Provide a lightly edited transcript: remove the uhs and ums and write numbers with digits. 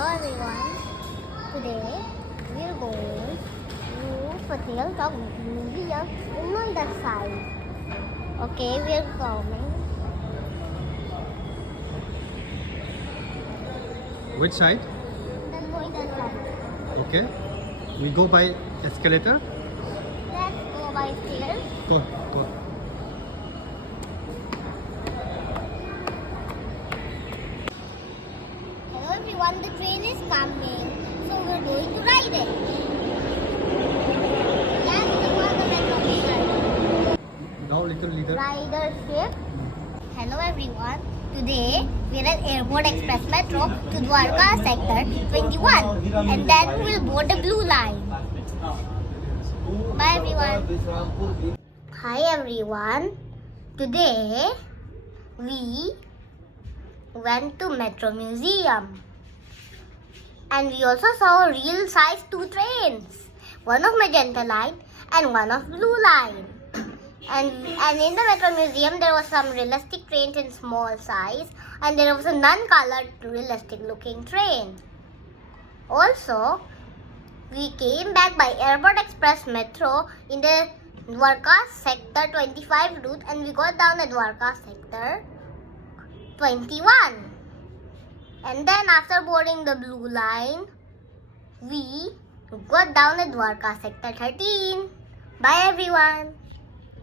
Hello everyone. Today we are going to Patel Talk Museum in Noida side. Okay, we are coming. Which side? The Noida side. Okay. We go by escalator. Let's go by stairs. Go, go. Hello everyone. The train is coming, so we're going to ride it. That's the one the metro train. Now little leader. Ridership. Hello everyone. Today we're at Airport Express Metro to Dwarka Sector 21 and then we'll board the blue line. Bye everyone. Hi everyone. Today we went to Metro Museum and we also saw real size two trains. One of Magenta Line and one of Blue Line. And in the Metro Museum, there was some realistic trains in small size, and there was a non-colored realistic looking train. Also, we came back by Airport Express Metro in the Dwarka Sector 25 route, and we got down at Dwarka Sector 21. And then after boarding the Blue Line, we got down at Dwarka Sector 13. Bye everyone.